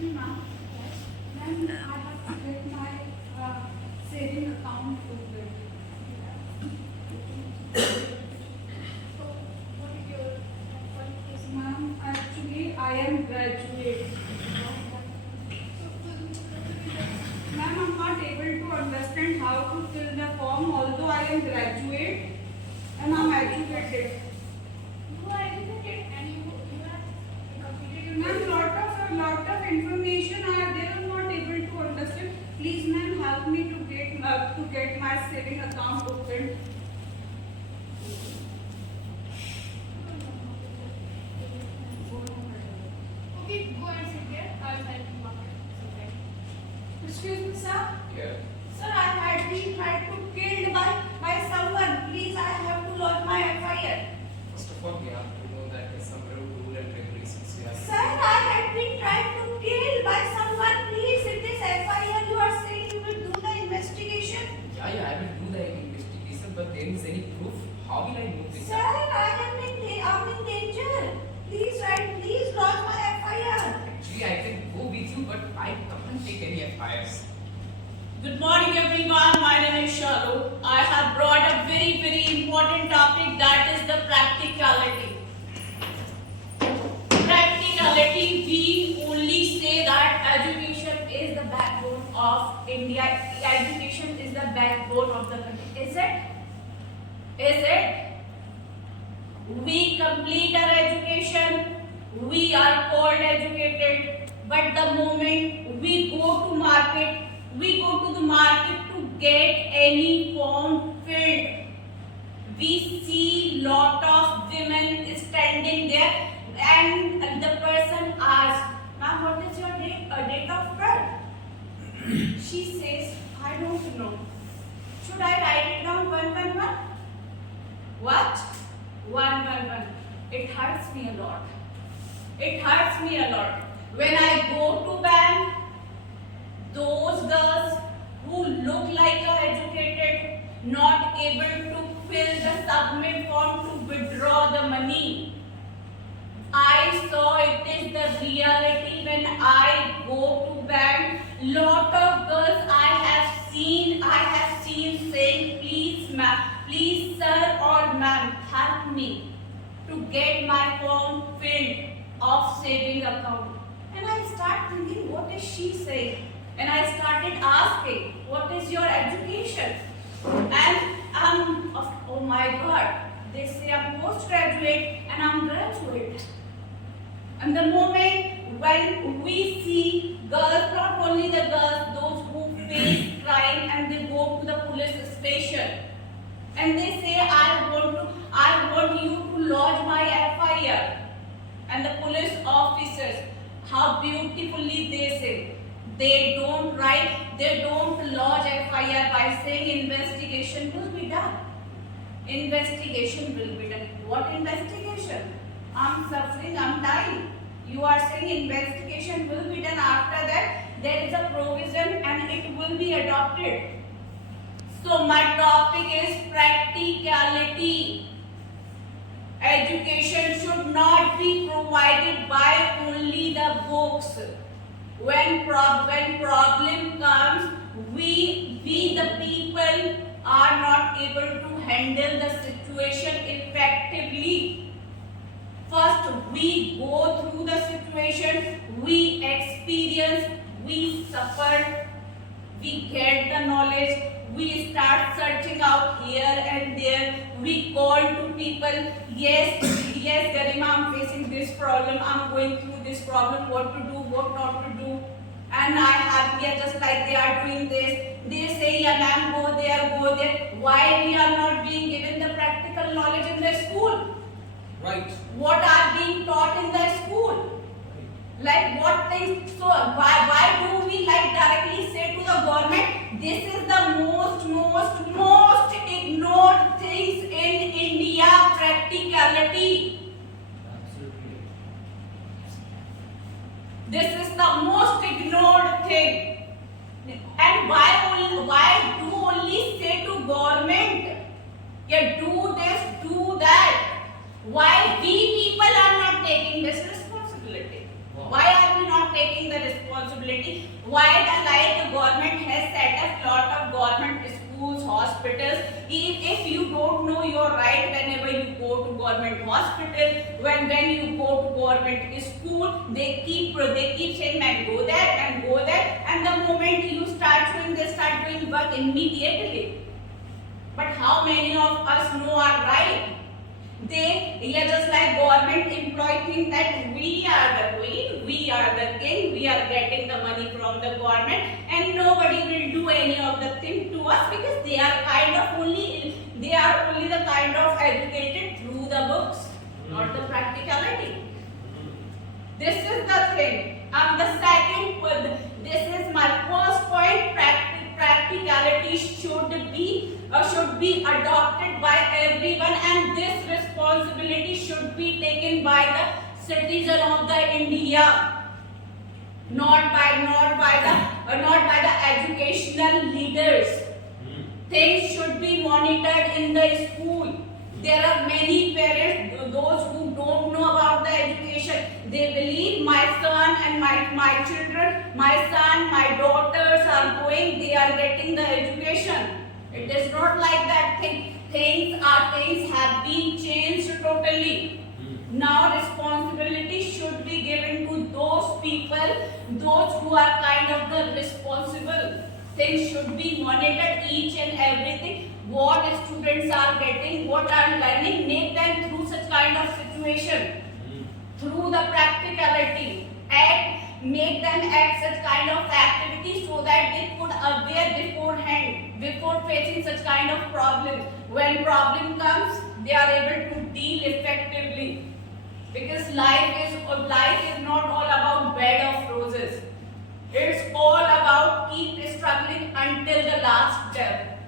me, ma'am. Yes. Ma'am, I have to get my saving account open. So, what is your qualification? Ma'am, actually, I am graduate. Ma'am, I'm not able to understand how to fill the form, although I am graduate and I'm educated. You are educated and you have completed your Ma'am, lot of information are there. I'm not able to understand. Please, ma'am, help me to get my saving account opened. Okay, go and sit there. I will help you out. Okay. Excuse me, sir. Yeah. Sir, I had been tried to killed by someone. Please, I have to lodge my FIR. First of all, we have to know that there's some rule and regulations we have. Sir, I had been tried to kill by someone. Please, it is FIR. You are saying you will do the investigation. Yeah, I will do the investigation, but there is any proof. How will I know this? Sir, I'm in danger. Please lodge my FIR. Actually, I can go with you, but I can't take any FIRs. Good morning everyone, my name is Shalu. I have brought a very important topic, that is the practicality. Practicality, we only say that education is the backbone of India. Education is the backbone of the country. Is it? Is it? We complete our education, we are called educated, but the moment we go to the market to get any form filled, we see lot of women standing there and the person asks, ma'am, what is your date of birth? She says, I don't know. Should I write it down 111? What? 111. It hurts me a lot. It hurts me a lot. When I go to bank, those girls who look like are educated, not able to fill the submit form to withdraw the money. I saw it is the reality when I go to bank. Lot of girls I have seen saying, please ma'am, please sir or ma'am, help me to get my form filled of saving account. And I start thinking, what is she saying? And I started asking, what is your education? And oh my God, they say I'm postgraduate and I'm graduate. And the moment when we see girls, not only the girls, those who face crime and they go to the police station and they say, I want you to lodge my FIR. And the police officers, how beautifully they say, they don't lodge FIR by saying investigation will be done. Investigation will be done. What investigation? I'm suffering, I'm dying. You are saying investigation will be done. After that, there is a provision and it will be adopted. So my topic is practicality. Education should not be provided by only the books. When problem comes, we the people are not able to handle the situation effectively. First, we go through the situation, we experience, we suffer, we get the knowledge, we start searching out here and there, we call to people, yes Garima, I'm facing this problem, I'm going through this problem, what to do, what not to do. And I have here just like they are doing this. They say, yeah ma'am, go there. Why we are not being given the practical knowledge in the school? Right. What are being taught in the school? Like what things? So why do we like directly say to the government, this is the most ignored things in India, practicality. Absolutely. This is the most ignored thing. And why do only say to government, yeah, do this, do that? Why we people are not taking this responsibility? Why are we not taking the responsibility? Why the government has set up lot of government schools, hospitals. If you don't know your right whenever you go to government hospital, when you go to government school, they keep saying man go there, and the moment you start doing, they start doing work immediately. But how many of us know our right? They just like government employee think that we are the queen, we are the king, we are getting the money from the government, and nobody will do any of the thing to us because they are only the kind of educated through the books, not the practicality. This is the thing. This is my first point. Practicality should be adopted by everyone, and this responsibility should be taken by the citizen of the India, not by the educational leaders. Things should be monitored in the school. There are many parents, those who don't know about the education. They believe my son and my children, my son, my daughters are going, they are getting the education. It is not like that. Things have been changed totally. Now responsibility should be given to those people, those who are kind of the responsible. Things should be monitored, each and everything. What students are getting, what are learning, make them through such kind of situation, through the practicality, make them act such kind of activity so that they could aware beforehand, before facing such kind of problem. When problem comes, they are able to deal effectively. Because life is not all about bed of roses. It's all about keep struggling until the last step.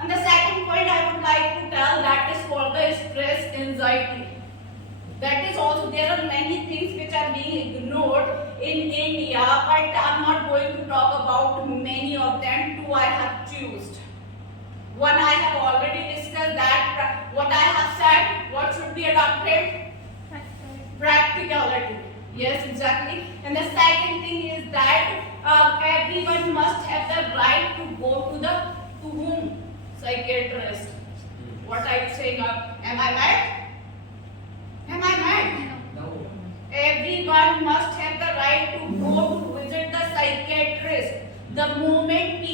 And the second point I would like to tell, that is called the stress anxiety. That is also, there are many things which are being ignored in India, but I'm not going to talk about many of them. Two I have chosen. One I have already discussed, that what I have said, what should be adopted? Practicality. Yes, exactly. And the second thing is that everyone must have the right to go to whom? Psychiatrist. What I'm saying, am I mad? Am I mad? No. Everyone must have the right to go to visit the psychiatrist. The moment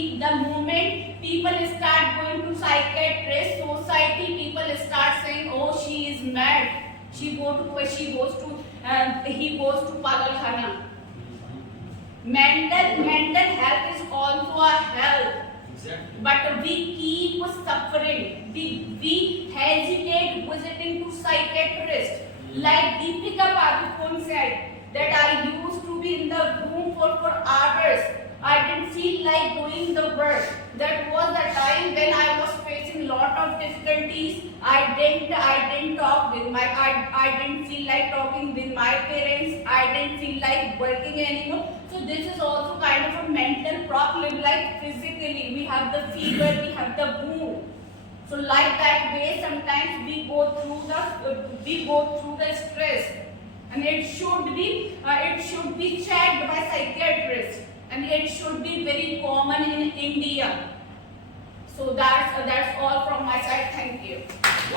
people start going to psychiatrist, society people start saying, oh, she is mad. He goes to Pagalkhana. Mental health is also a health. Exactly. But we keep suffering. We hesitate visiting to psychiatrist. Like Deepika Padukone said, that I used to be in the room for hours. I didn't feel like doing the work. That was the time when I was facing lot of difficulties. I didn't talk with I didn't feel like talking with my parents. I didn't feel like working anymore. So this is also kind of a mental problem. Like physically, we have the fever, we have the mood. So like that way, sometimes we go through the stress, and it should be checked by psychiatrists, and it should be very common in India. So that's all from my side. Thank you.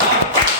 Wow.